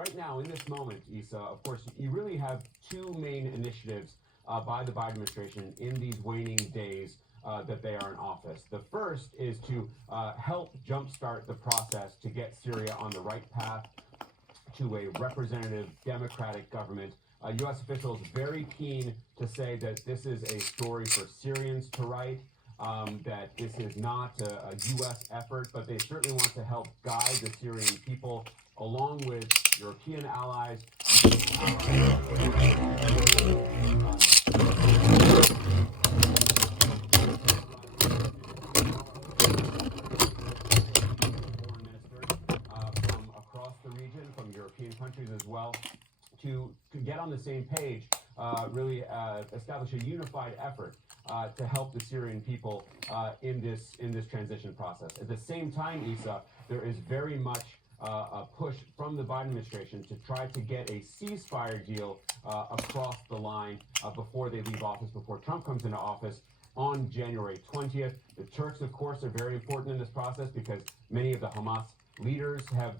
right now, in this moment, Issa, of course, you really have two main initiatives by the Biden administration in these waning days that they are in office. The first is to help jumpstart the process to get Syria on the right path to a representative democratic government. U.S. officials very keen to say that this is a story for Syrians to write, that this is not a U.S. effort, but they certainly want to help guide the Syrian people along with European allies. From across the region, from European countries as well, to get on the same page, really establish a unified effort to help the Syrian people in this transition process. At the same time, Issa, there is very much a push from the Biden administration to try to get a ceasefire deal across the line before they leave office, before Trump comes into office on January 20th. The Turks, of course, are very important in this process because many of the Hamas leaders have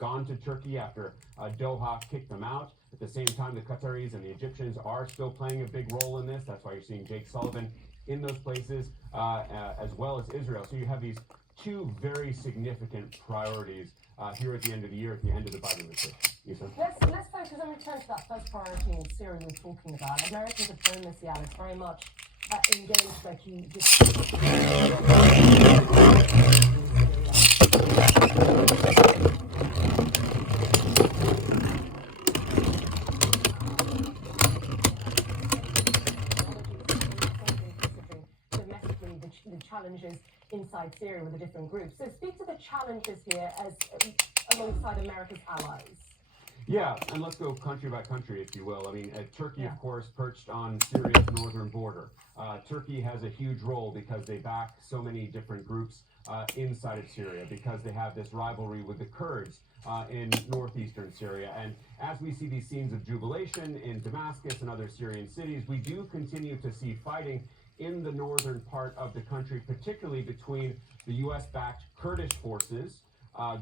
gone to Turkey after Doha kicked them out. At the same time, the Qataris and the Egyptians are still playing a big role in this. That's why you're seeing Jake Sullivan in those places, as well as Israel. So you have these two very significant priorities here at the end of the year, at the end of the Biden administration. Let's focus and return to that first priority in Syria we're talking about. American diplomacy, Alex, very much engaged, like you just the challenges inside Syria with the different groups. So speak to the challenges here as alongside America's allies. Yeah, and let's go country by country, if you will. I mean, Turkey, of course, perched on Syria's northern border. Turkey has a huge role because they back so many different groups inside of Syria, because they have this rivalry with the Kurds in northeastern Syria. And as we see these scenes of jubilation in Damascus and other Syrian cities, we do continue to see fighting in the northern part of the country, particularly between the U.S.-backed Kurdish forces,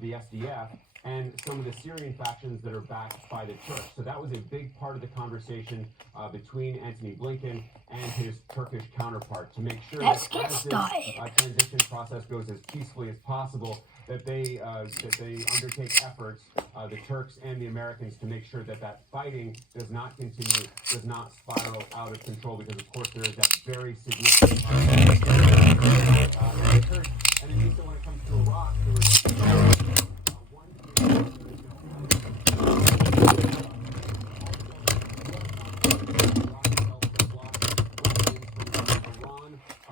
the SDF, and some of the Syrian factions that are backed by the Turks. So that was a big part of the conversation between Antony Blinken and his Turkish counterpart, to make sure that as this transition process goes as peacefully as possible, that they undertake efforts, the Turks and the Americans, to make sure that that fighting does not continue, does not spiral out of control, because of course there is that very significant and then also when it comes to Iraq, there was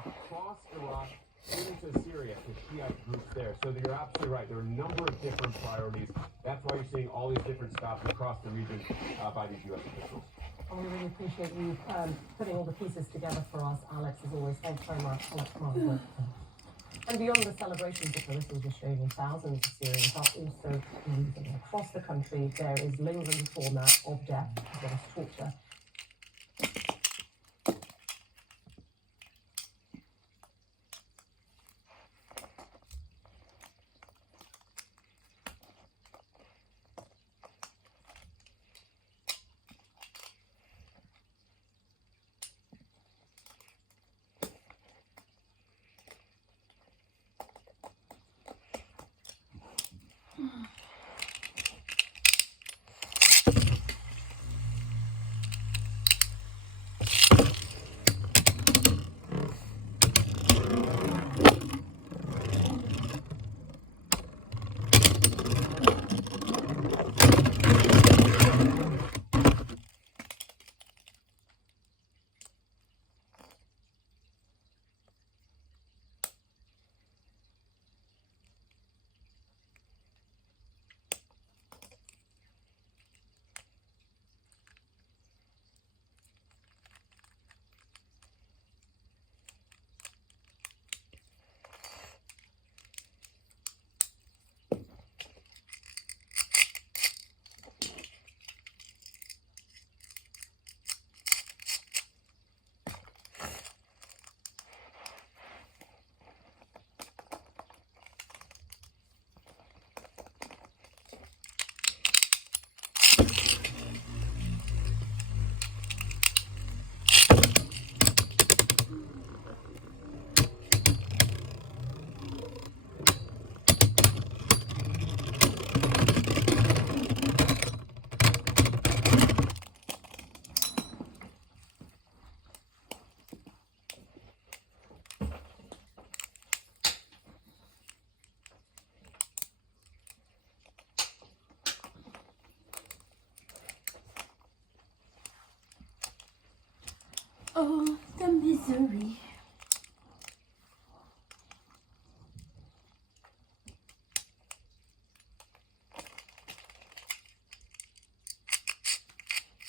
across Iraq into Syria to Shiite groups there. So you're absolutely right. There are a number of different priorities. That's why you're seeing all these different stops across the region by these U.S. officials. And we really appreciate you putting all the pieces together for us, Alex, as always. Thanks very much. And beyond the celebrations that Melissa just showed you, thousands of Syrians are also losing. Across the country, there is lingering format of death, as well as torture. Sorry.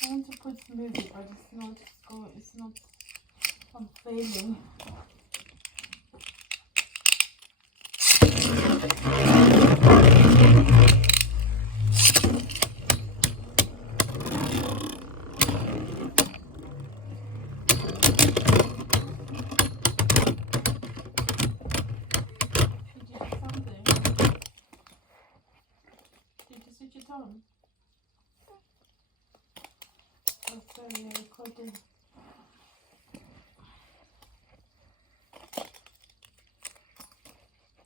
I want to put music, but it's not, I'm failing. On. Oh, sorry, I'm recording.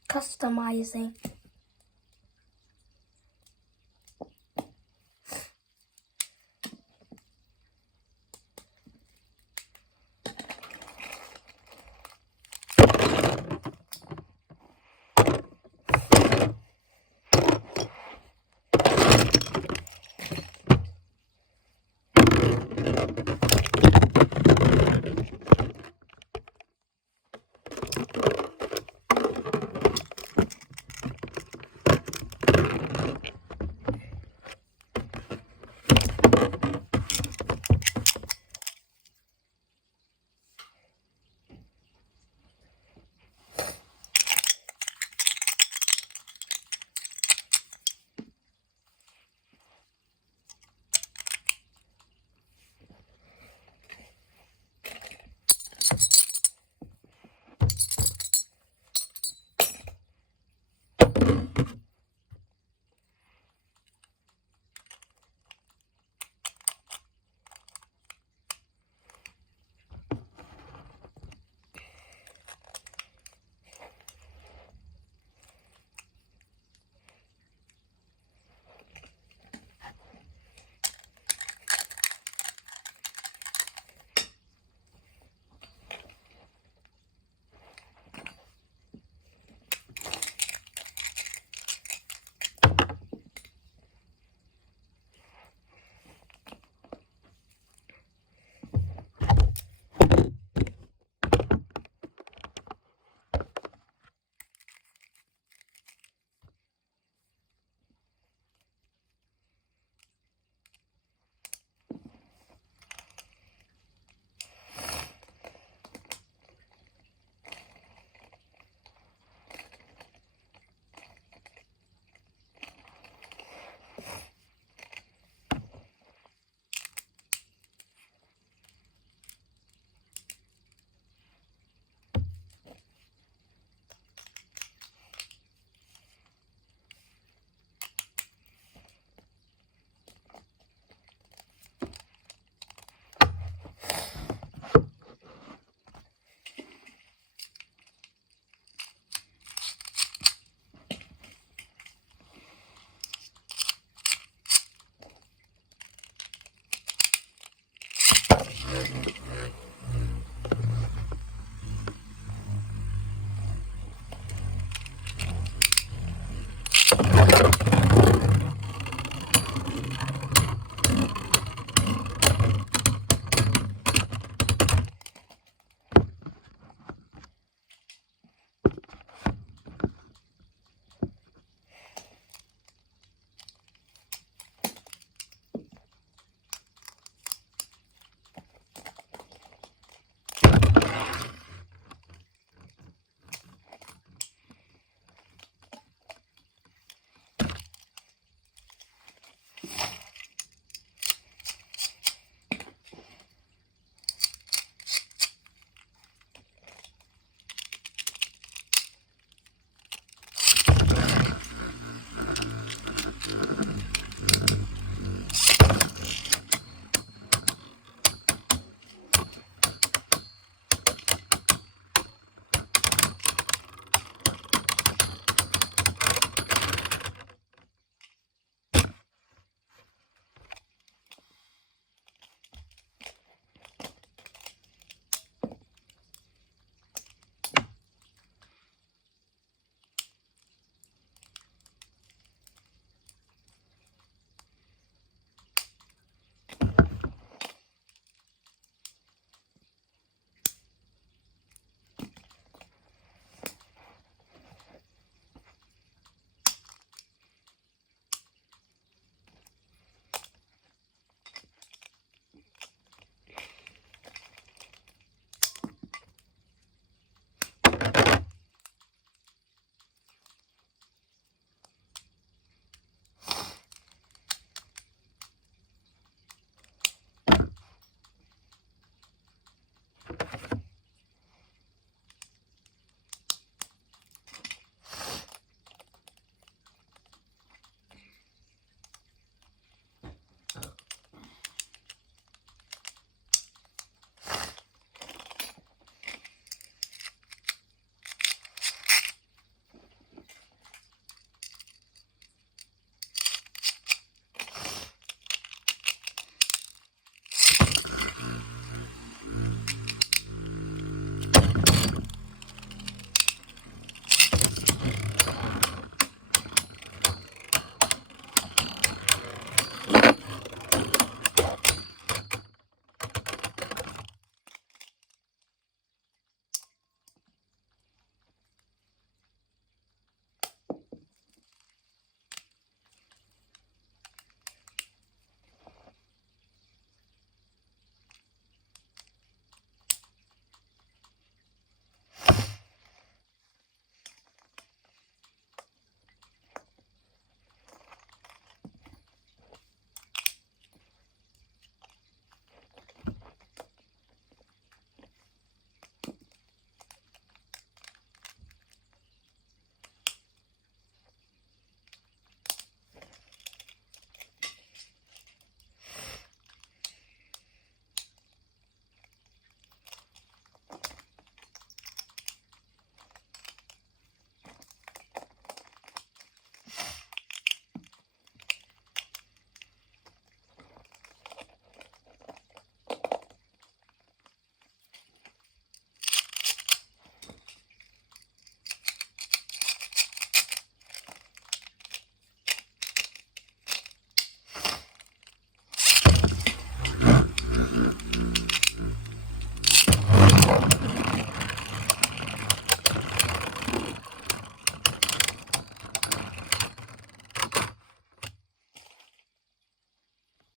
Customizing.